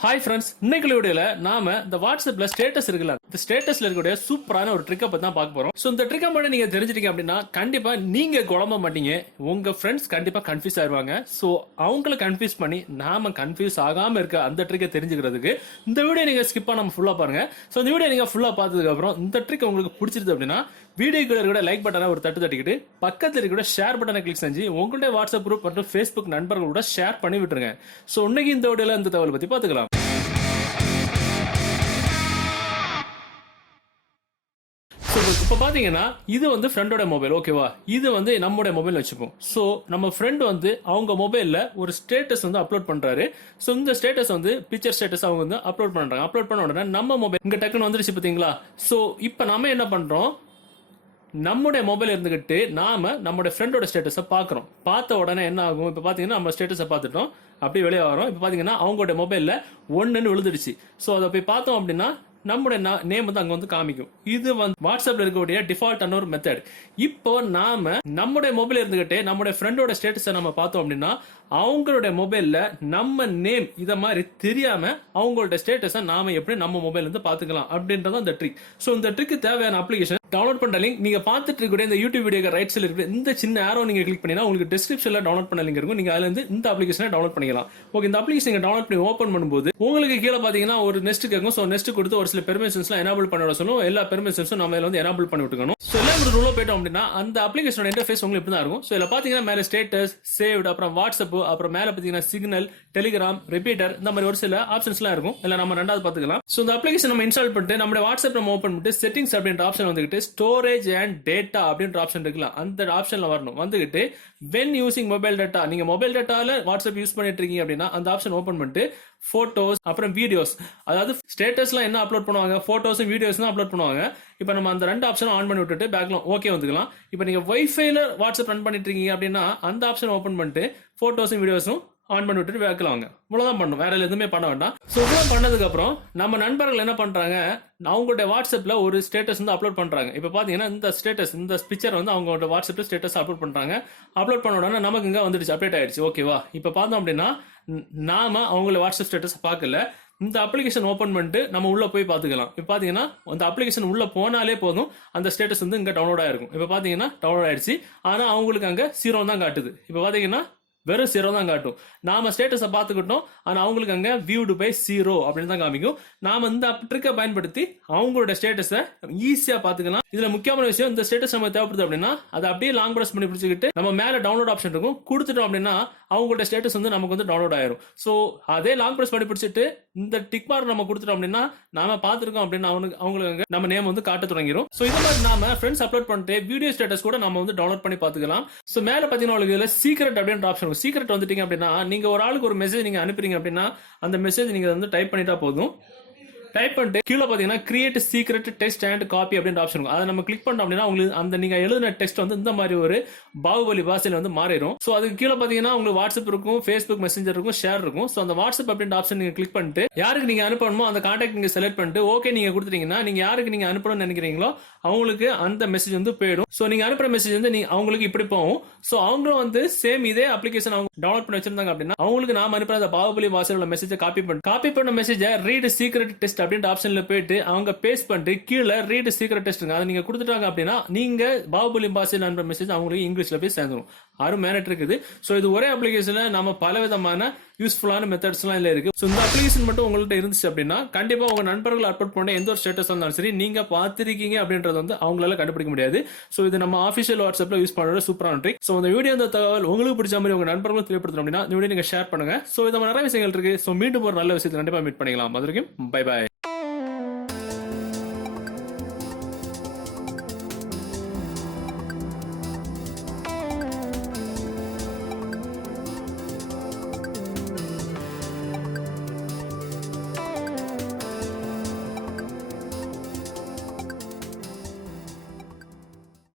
Hi friends, இன்னைக்கு வீடியோல நாம இந்த வாட்ஸ்அப்ல ஸ்டேட்டஸ் இருக்குல்ல, இந்த ஸ்டேட்டஸ்ல இருக்கக்கூடிய சூப்பரான ஒரு ட்ரிக்கை பத்தி தான் பார்க்க போறோம். சோ இந்த ட்ரிக்கை மட்டும் நீங்க தெரிஞ்சிட்டீங்க அப்படின்னா கண்டிப்பா நீங்க குழம்ப மாட்டீங்க, உங்க ஃப்ரெண்ட்ஸ் கண்டிப்பா கன்ஃபியூஸ் ஆயிருவாங்க. சோ அவங்களை கன்ஃபியூஸ் பண்ணி நாம கன்ஃபியூஸ் ஆகாம இருக்க அந்த ட்ரிக்கை தெரிஞ்சுக்கிறதுக்கு இந்த வீடியோ நீங்க ஸ்கிப் பண்ணாம ஃபுல்லா பாருங்க. சோ இந்த வீடியோ நீங்க ஃபுல்லா பார்த்ததுக்கு அப்புறம் இந்த ட்ரிக் உங்களுக்கு பிடிச்சிருது அப்படின்னா வீடியோக்குள்ள கூட லைக் பட்டனை ஒரு தட்டு தட்டிக்கிட்டு பக்கத்தில் இருக்கிற ஷேர் பட்டனை கிளிக் செஞ்சு உங்களுடைய வாட்ஸ்அப் குரூப் மற்றும் ஃபேஸ்புக் நண்பர்களோட ஷேர் பண்ணி விட்டுருங்க. சோ இன்னைக்கு இந்த வீடியோல இந்த தகவல் பத்தி பார்த்துக்கலாம். இப்போ பாத்தீங்கன்னா இது வந்து ஃப்ரெண்டோட மொபைல், ஓகேவா? இது வந்து நம்மளோட மொபைல் வச்சுப்போம். ஸோ நம்ம ஃப்ரெண்ட் வந்து அவங்க மொபைல்ல ஒரு ஸ்டேட்டஸ் வந்து அப்லோட் பண்றாரு. ஸோ இந்த ஸ்டேட்டஸ் வந்து பிக்சர் ஸ்டேட்டஸ் அவங்க வந்து அப்லோட் பண்றாங்க. அப்லோட் பண்ண உடனே நம்ம மொபைல் இங்க டக்குன்னு வந்துருச்சு பாத்தீங்களா? ஸோ இப்போ நம்ம என்ன பண்றோம், நம்முடைய மொபைல் இருந்துகிட்டு நாம நம்மளுடைய ஃப்ரெண்டோட ஸ்டேட்டஸை பார்க்குறோம். பார்த்த உடனே என்ன ஆகும், இப்போ பார்த்தீங்கன்னா நம்ம ஸ்டேட்டஸை பார்த்துட்டோம், அப்படியே வெளியே வரோம். இப்போ பார்த்தீங்கன்னா அவங்களோட மொபைலில் ஒன்றுன்னு விழுந்துடுச்சு. ஸோ அதை போய் பார்த்தோம் அப்படின்னா நம்முடைய நேம் வந்து அங்க வந்து காமிக்கும். இது வந்து வாட்ஸ்அப்ல இருக்கக்கூடிய டிஃபால்ட்டான ஒரு மெத்தட். இப்போ நாம நம்முடைய மொபைல் இருந்துகிட்டே நம்முடைய ஃப்ரெண்டோட ஸ்டேட்டஸை நம்ம பார்த்தோம் அப்படின்னா அவங்களுடைய மொபைல்ல நம்ம நேம் இத மாதிரி தெரியாம அவங்களோட ஸ்டேட்டஸை நாம எப்படி நம்ம மொபைல் இருந்து பாத்துக்கலாம் அப்படின்றது அந்த ட்ரிக். ஸோ இந்த ட்ரிக்கு தேவையான அப்ளிகேஷன் டவுன்லோட் பண்ற லிங்க் நீங்க பார்த்துட்டு இருக்கக்கூடிய இந்த யூடியூப் வீடியோ ரைட் சைடுல இருக்கிற இந்த சின்ன ஆரோ நீங்க கிளிக் பண்ணினா உங்களுக்கு டிஸ்கிரிப்ஷன்ல டவுன்லோட் பண்ண லிங்க் இருக்கும். நீங்க அதுல இருந்து இந்த அப்ளிகேஷனை டவுன்லோட் பண்ணிக்கலாம். ஓகே, இந்த அப்ளிகேஷன் நீங்க டவுன்லோட் பண்ணி ஓபன் பண்ணும்போது உங்களுக்கு கீழே பாத்தீங்கன்னா ஒரு நெக்ஸ்ட் கேட்கும். ஸோ நெக்ஸ்ட் கொடுத்து ஒரு சில பெர்மிஷன்ஸ்லாம் எனேபிள் பண்ண சொல்லும். எல்லா பெர்மிஷன்ஸும் நம்ம வந்து எனேபிள் பண்ணி விட்டுக்கணும். ஸோ எல்லாம் ஒரு ரூலோ போயிட்டோம் அப்படின்னா அந்த அப்ளிகேஷனோட இன்டர்ஃபேஸ் உங்களுக்கு இப்படி தான் இருக்கும். ஸோ இதில் பாத்தீங்கன்னா மேலே ஸ்டேட்டஸ், சேவ்ட், அப்புறம் வாட்ஸ்அப், அப்புறம் மேலே பாத்தீங்கன்னா சிக்னல், டெலிகிராம், ரிப்பீட்டர், இந்த மாதிரி ஒரு சில ஆப்ஷன்ஸ்லாம் இருக்கும். இல்லை நம்ம ரெண்டாவது பார்த்துக்கலாம். ஸோ இந்த அப்ளிகேஷன் நம்ம இன்ஸ்டால் பண்ணிட்டு நம்மளுடைய வாட்ஸ்அப் நம்ம ஓப்பன் பண்ணிட்டு செட்டிங்ஸ் அப்படின்ற ஆப்ஷன் வந்துகிட்டு ஸ்டோரேஜ் அண்ட் டேட்டா அப்படின்ற ஆப்ஷன் இருக்குல்ல, அந்த ஆப்ஷன்ல வரணும். வந்துகிட்டு when using mobile data, நீங்க மொபைல் டேட்டால வாட்ஸ்அப் யூஸ் பண்ணிட்டு இருக்கீங்க அப்படின்னா அந்த ஆப்ஷன் ஓபன் பண்ணிட்டு போட்டோஸ் அப்புறம் வீடியோஸ், அதாவது ஸ்டேட்டஸ்லாம் என்ன அப்லோட் பண்ணுவாங்க, போட்டோஸும் வீடியோஸ் தான் அப்லோட் பண்ணுவாங்க. இப்போ நம்ம அந்த ரெண்டு ஆப்ஷனும் ஆன் பண்ணி விட்டுட்டு பேக்ல ஓகே வந்துக்கலாம். இப்போ நீங்க வைஃபைல வாட்ஸ்அப் ரன் பண்ணிட்டு இருக்கீங்க அப்படின்னா அந்த ஆப்ஷன் ஓபன் பண்ணிட்டு போட்டோஸும் வீடியோஸும் ஆன் பண்ணி விட்டுட்டு பேக்கில் வாங்க. இவ்வளவுதான் பண்ணணும், வேற எதுவுமே பண்ண வேண்டாம். ஸோ இதெல்லாம் பண்ணதுக்கு அப்புறம் நம்ம நண்பர்கள் என்ன பண்றாங்க, அவங்களுடைய வாட்ஸ்அப்ல ஒரு ஸ்டேட்டஸ் வந்து அப்லோட் பண்றாங்க. இப்போ பாத்தீங்கன்னா இந்த ஸ்டேட்டஸ், இந்த பிக்சர் வந்து அவங்களோட வாட்ஸ்அப்ல ஸ்டேட்டஸ் அப்லோட் பண்றாங்க. அப்லோட் பண்ண உடனே நமக்கு இங்க வந்துடுச்சு, அப்டேட் ஆயிடுச்சு. ஓகேவா? இப்போ பார்த்தோம் அப்படின்னா நாம அவங்கள வாட்ஸ்அப் ஸ்டேட்டஸ் பார்க்கல. இந்த அப்ளிகேஷன் ஓபன் பண்ணிட்டு நம்ம உள்ள போய் பாத்துக்கலாம். இப்போ பாத்தீங்கன்னா அந்த அப்ளிகேஷன் உள்ள போனாலே போதும் அந்த ஸ்டேட்டஸ் வந்து இங்க டவுன்லோட் ஆயிருக்கும். இப்போ பாத்தீங்கன்னா டவுன்லோட் ஆயிடுச்சு. ஆனா அவங்களுக்கு அங்க 0 தான் காட்டுது. இப்போ பாத்தீங்கன்னா வெறும் 0 தான் காட்டும். நாம ஸ்டேட்டஸை பார்த்துக்கிட்டோம், ஆனா அவங்களுக்கு அங்க வியூடு பை 0 அப்படின்னு தான் காமிக்கும். நாம இந்த ட்ரிக்கை பயன்படுத்தி அவங்களோட ஸ்டேட்டஸை ஈஸியா பாத்துக்கலாம். இதுல முக்கியமான விஷயம், இந்த ஸ்டேட்டஸ் நம்ம தேவைப்படுது அப்படின்னா அதை அப்படியே லாங் பிரஸ் பண்ணி பிடிச்சிக்கிட்டு நம்ம மேல டவுன்லோட் ஆப்ஷன் இருக்கும், கொடுத்துட்டோம் அப்படின்னா அவங்களோட ஸ்டேட்டஸ் வந்து நமக்கு வந்து டவுன்லோட் ஆயிரும். ஸோ அதே லாங் பிரஸ் பண்ணி பிடிச்சிட்டு இந்த டிக் மார்க் நம்ம கொடுத்துட்டோம் அப்படின்னா நாம பார்த்துருக்கோம் அப்படின்னா அவங்களுக்கு நம்ம நேம் வந்து காட்ட தொடங்கிடும். ஸோ இது மாதிரி நாம ஃப்ரெண்ட்ஸ் அப்லோட் பண்ணிட்டு வீடியோ ஸ்டேட்டஸ் கூட நம்ம வந்து டவுன்லோட் பண்ணி பார்த்துக்கலாம். ஸோ மேல பார்த்தீங்கன்னா உங்களுக்கு இதுல சீக்ரெட் அப்படின்ற ஆப்ஷன், சீக்ரெட் வந்துட்டீங்க அப்படின்னா நீங்க ஒரு ஆளுக்கு ஒரு மெசேஜ் நீங்க அனுப்புறீங்க அப்படின்னா அந்த மெசேஜ் நீங்க வந்து டைப் பண்ணிட்டா போதும். டைப் பண்ணிட்டு கீழே பாத்தீங்கன்னா create secret text and copy அப்படின்ற ஆப்ஷன் இருக்கும். அதை நம்ம கிளிக் பண்ணோம் அப்படின்னா உங்களுக்கு அந்த நீங்க எழுதின டெக்ஸ்ட் வந்து இந்த மாதிரி ஒரு பாகுபலி பாஷையில வந்து மாறிடும். ஸோ அதுக்கு கீழே பாத்தீங்கன்னா உங்களுக்கு வாட்ஸ்அப் இருக்கும், ஃபேஸ்புக் மெசஞ்சர் இருக்கும், ஷேர் இருக்கும். ஸோ அந்த வாட்ஸ்அப் அப்படின்ற ஆப்ஷன் நீங்க கிளிக் பண்ணிட்டு யாருக்கு நீங்க அனுப்பணுமோ அந்த கான்டாக்ட் நீங்க செலக்ட் பண்ணிட்டு ஓகே நீங்க கொடுத்துட்டீங்கன்னா நீங்க யாருக்கு நீங்க அனுப்பணும்னு நினைக்கிறீங்களோ அவங்களுக்கு அந்த மெசேஜ் வந்து போயிடும். ஸோ நீங்க அனுப்புற மெசேஜ் வந்து அவங்களுக்கு இப்படி போகும். ஸோ அவங்களும் வந்து சேம் இதே அப்ளிகேஷன் அவங்க டவுன்லோட் பண்ணி வச்சிருந்தாங்க அப்படின்னா அவங்களுக்கு நாம அனுப்புற அந்த பாகுபலி பாஷையில் உள்ள மெசேஜை காப்பி பண்ண மெசேஜை ரீட் சீக்ரெட் டெஸ்ட் அப்படின்ற ஆப்ஷன்ல போயிட்டு அவங்க பேஸ்ட் பண்ணிட்டு கீழே ரீட் சீக்ரெட் டெஸ்ட் அதை நீங்க கொடுத்துட்டாங்க அப்படின்னா நீங்க பாகுபலி பாஷையில் அனுப்புற மெசேஜ் அவங்களுக்கு இங்கிலீஷ்ல போய் சேர்ந்துடும். மேனட் இருக்குது. ஸோ இது ஒரே அப்ளிகேஷன்ல நம்ம பல விதமான யூஸ்ஃபுல்லான மெத்தட்ஸ் எல்லாம் இல்ல இருக்கு. ஸோ இந்த அப்ளிகேஷன் மட்டும் உங்கள்கிட்ட இருந்துச்சு அப்படின்னா கண்டிப்பா உங்க நண்பர்கள் அப்லோட் பண்ண எந்த ஒரு ஸ்டேட்டஸ் இருந்தாலும் சரி நீங்க பார்த்திருக்கீங்க அப்படின்றது வந்து அவங்களால கண்டுபிடிக்க முடியாது. ஸோ இது நம்ம ஆஃபிஷியல் வாட்ஸ்அப்ல யூஸ் பண்ற சூப்பரான ட்ரிக். ஸோ இந்த வீடியோ இந்த தகவல் உங்களுக்கு பிடிச்ச மாதிரி உங்க நண்பர்களும் தெரியப்படுத்தணும் அப்படின்னா இந்த வீடியோ நீங்க ஷேர் பண்ணுங்க. ஸோ இந்த மாதிரி நிறைய விஷயங்கள் இருக்கு. ஸோ மீண்டும் ஒரு நல்ல விஷயத்தை கண்டிப்பா மீட் பண்ணிக்கலாம். அது வரைக்கும் பை பை.